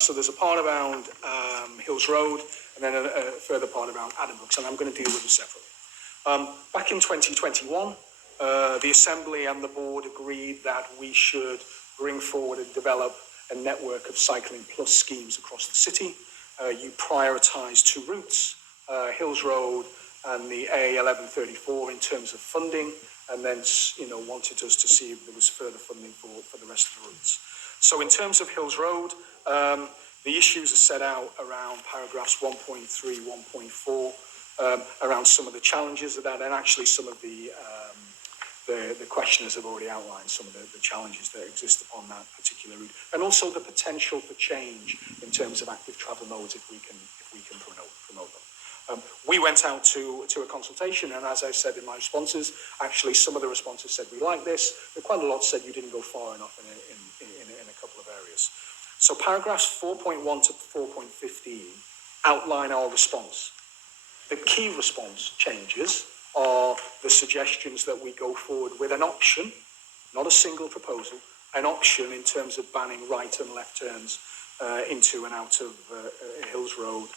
So there's a part around Hills Road and then a further part around Addenbrooks, and I'm going to deal with them separately. Back in 2021, the Assembly and the Board agreed that we should bring forward and develop a network of cycling plus schemes across the city. You prioritised two routes, Hills Road and the A1134 in terms of funding, and then wanted us to see if there was further funding for the rest of the routes. So in terms of Hills Road, the issues are set out around paragraphs 1.3, 1.4, around some of the challenges of that, and actually some of the questioners have already outlined some of the challenges that exist upon that particular route, and also the potential for change in terms of active travel modes if we can promote them. We went out to a consultation, and as I said in my responses, actually some of the responses said we like this, but quite a lot said you didn't go far enough in a couple of areas. So paragraphs 4.1 to 4.15 outline our response. The key response changes are the suggestions that we go forward with an option, not a single proposal, an option in terms of banning right and left turns into and out of Hills Road,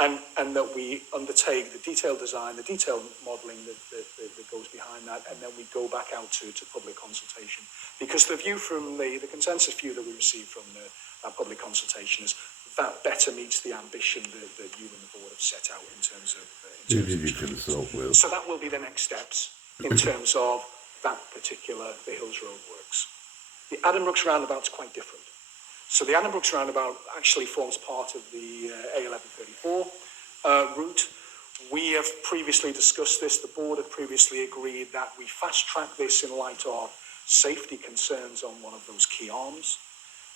and that we undertake the detailed design, the detailed modelling that goes behind that, and then we go back out to public consultation. Because the view from the consensus view that we received from that public consultation is that better meets the ambition that you and the board have set out in terms of. So that will be the next steps in terms of that particular, the Hills Road works. The Addenbrooks roundabout is quite different. So the Addenbrooks roundabout actually forms part of the A1134 route. We have previously discussed this. The board had previously agreed that we fast track this in light of safety concerns on one of those key arms.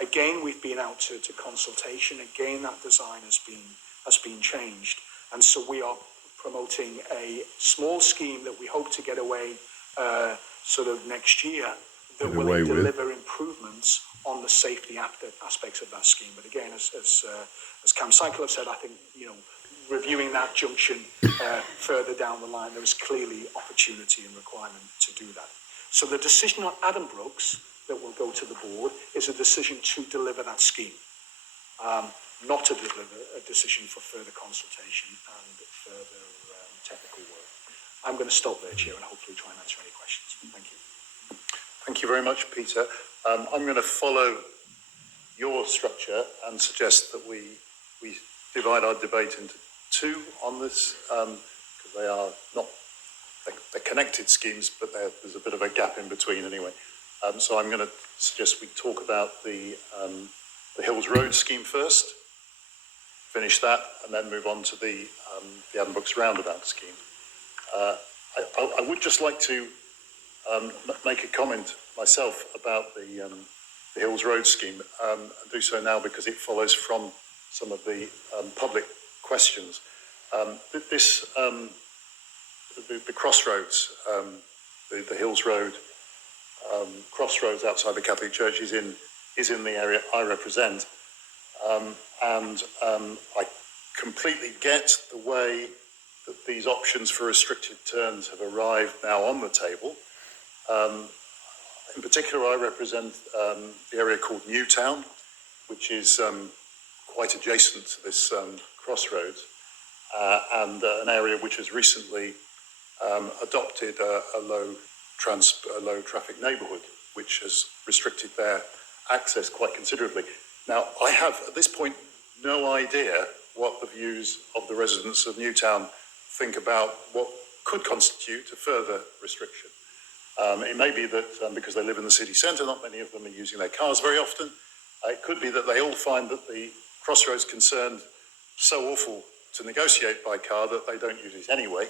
Again, we've been out to consultation. Again, that design has been changed. And so we are promoting a small scheme that we hope to get away sort of next year that will deliver improvements on the safety aspects of that scheme. But again, as Cam Cycle have said, I think, reviewing that junction further down the line, there is clearly opportunity and requirement to do that. So the decision on Addenbrooks that will go to the board is a decision to deliver that scheme, not to deliver a decision for further consultation and further technical work. I'm going to stop there, Chair, and hopefully try and answer any questions. Thank you. Thank you very much, Peter. I'm going to follow your structure and suggest that we divide our debate into two on this, because they are not, they're connected schemes, but there's a bit of a gap in between anyway. So I'm going to suggest we talk about the Hills Road scheme first, finish that, and then move on to the Addenbrooks roundabout scheme. I would just like to make a comment myself about the Hills Road scheme, and do so now because it follows from some of the public questions. The crossroads, the Hills Road crossroads outside the Catholic Church is in the area I represent, and I completely get the way that these options for restricted turns have arrived now on the table. In particular, I represent the area called Newtown, which is quite adjacent to this crossroads, and an area which has recently adopted a low traffic neighbourhood, which has restricted their access quite considerably. Now, I have at this point no idea what the views of the residents of Newtown think about what could constitute a further restriction. It may be that because they live in the city centre, not many of them are using their cars very often. It could be that they all find that the crossroads concerned so awful to negotiate by car that they don't use it anyway.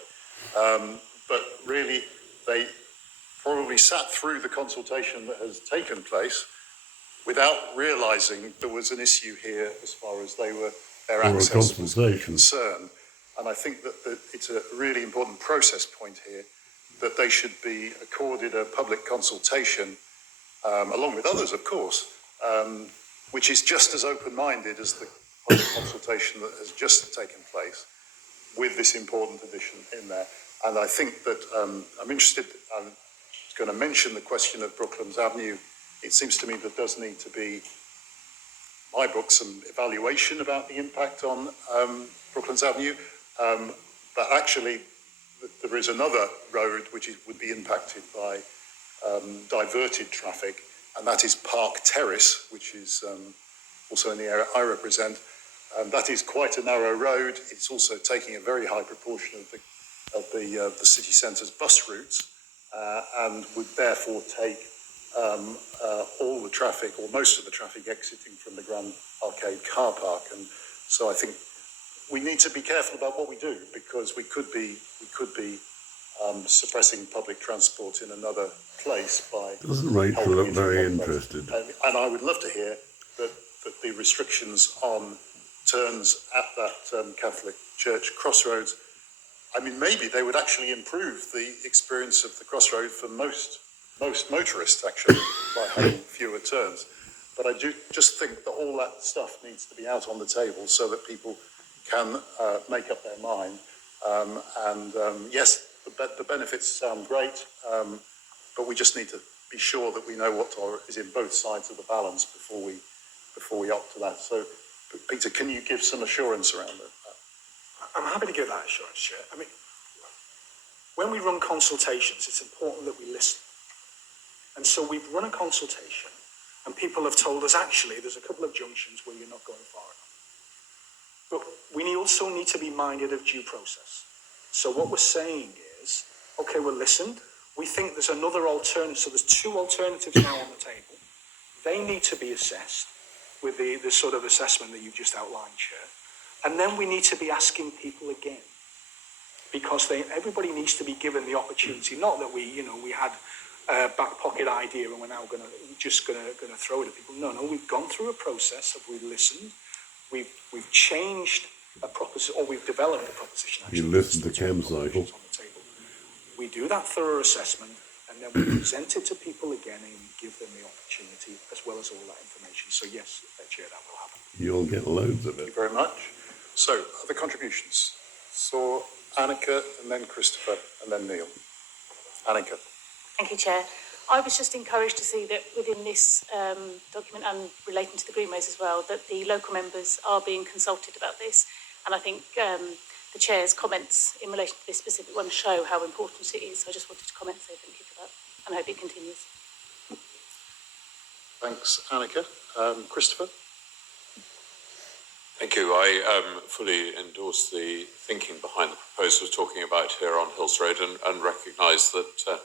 But really, they probably sat through the consultation that has taken place without realising there was an issue here as far as their access was concerned. And I think that it's a really important process point here that they should be accorded a public consultation, along with others, of course, which is just as open-minded as the public consultation that has just taken place, with this important addition in there. And I think that I'm interested, I'm going to mention the question of Brooklands Avenue. It seems to me there does need to be my book, some evaluation about the impact on Brooklands Avenue, but actually there is another road which would be impacted by diverted traffic, and that is Park Terrace, which is also in the area I represent. That is quite a narrow road. It's also taking a very high proportion of the city centre's bus routes, and would therefore take all the traffic, or most of the traffic, exiting from the Grand Arcade car park. And so I think we need to be careful about what we do, because we could be suppressing public transport in another place by. Doesn't Rachel look very interested? And I would love to hear that the restrictions on turns at that Catholic Church crossroads, I mean, maybe they would actually improve the experience of the crossroad for most motorists, actually, by having fewer turns. But I do just think that all that stuff needs to be out on the table so that people can make up their mind. Yes, the benefits sound great, but we just need to be sure that we know what is in both sides of the balance before we opt to that. So, Peter, can you give some assurance around that? I'm happy to give that assurance, Chair. I mean, when we run consultations, it's important that we listen. And so we've run a consultation, and people have told us, actually, there's a couple of junctions where you're not going far enough. But we also need to be minded of due process. So what we're saying is, okay, we're listened. We think there's another alternative. So there's two alternatives now on the table. They need to be assessed with the sort of assessment that you've just outlined, Chair. And then we need to be asking people again, because everybody needs to be given the opportunity. Not that we had a back pocket idea and we're now going to throw it at people. No, we've gone through a process of we've listened, we've changed a proposition, or we've developed a proposition. Actually, you listen to Chem Cycle. We do that thorough assessment, and then we present it to people again, and we give them the opportunity as well as all that information. So yes, Chair, that will happen. You'll get loads of Thank it. you very much. So, other contributions? So, Annika, and then Christopher, and then Neil. Annika. Thank you, Chair. I was just encouraged to see that within this document, and relating to the Greenways as well, that the local members are being consulted about this. And I think the Chair's comments in relation to this specific one show how important it is. So I just wanted to comment, so thank you for that, and I hope it continues. Thanks, Annika. Christopher? Thank you. I fully endorse the thinking behind the proposals talking about here on Hills Road, and recognise that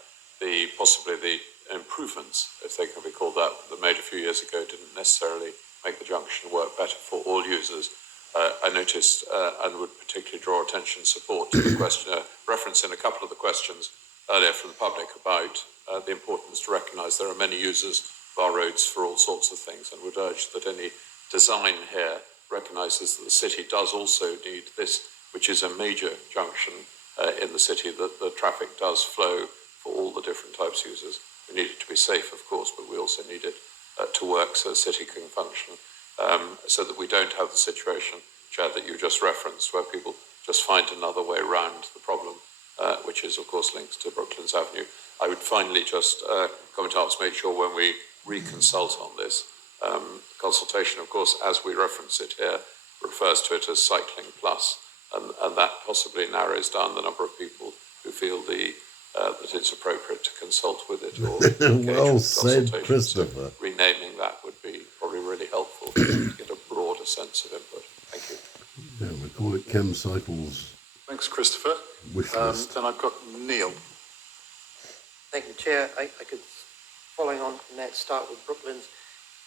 possibly the improvements, if they can be called that made a few years ago, didn't necessarily make the junction work better for all users. I noticed and would particularly draw attention support to the question, reference in a couple of the questions earlier from the public about the importance to recognise there are many users of our roads for all sorts of things, and would urge that any design here recognises that the city does also need this, which is a major junction in the city, that the traffic does flow for all the different types of users. We need it to be safe, of course, but we also need it to work so the city can function, so that we don't have the situation, Chair, that you just referenced, where people just find another way around the problem, which is, of course, linked to Brooklands Avenue. I would finally just comment out to make sure when we reconsult on this, consultation, of course, as we reference it here, refers to it as Cycling Plus, and that possibly narrows down the number of people who feel that it's appropriate to consult with it. Or well said, Christopher. So renaming that would be probably really helpful to get a broader sense of input. Thank you. Yeah, we call it Chem Cycles. Thanks, Christopher. Wish list. Then I've got Neil. Thank you, Chair. I could, following on from that, start with Brooklands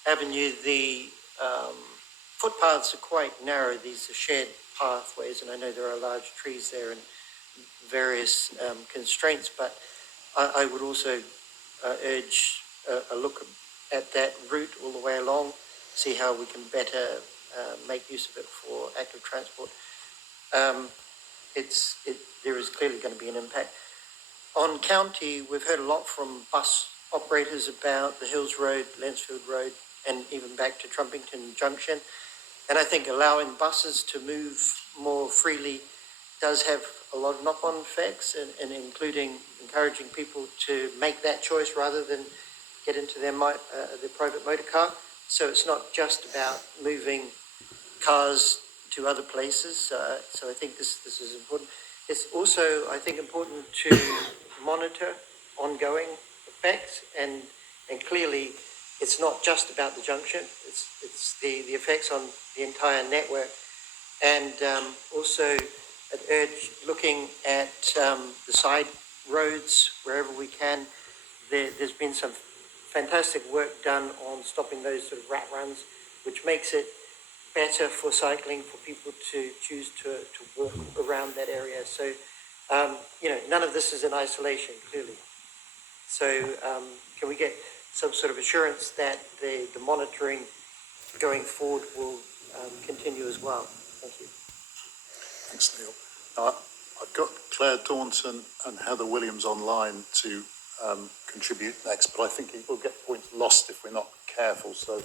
Avenue. The footpaths are quite narrow. These are shared pathways, and I know there are large trees there and various constraints, but I would also urge a look at that route all the way along, see how we can better make use of it for active transport. There is clearly going to be an impact. On county, we've heard a lot from bus operators about the Hills Road, Lensfield Road, and even back to Trumpington Junction. And I think allowing buses to move more freely does have a lot of knock-on effects, and including encouraging people to make that choice rather than get into their private motor car. So it's not just about moving cars to other places. So I think this is important. It's also, I think, important to monitor ongoing effects, and clearly it's not just about the junction. It's the effects on the entire network, and also I'd urge looking at the side roads wherever we can. There's been some fantastic work done on stopping those sort of rat runs, which makes it better for cycling, for people to choose to walk around that area. So, none of this is in isolation, clearly. So can we get some sort of assurance that the monitoring going forward will continue as well? Thank you. Thanks, Neil. Now, I've got Claire Daunton and Heather Williams online to contribute next, but I think we'll get points lost if we're not careful. So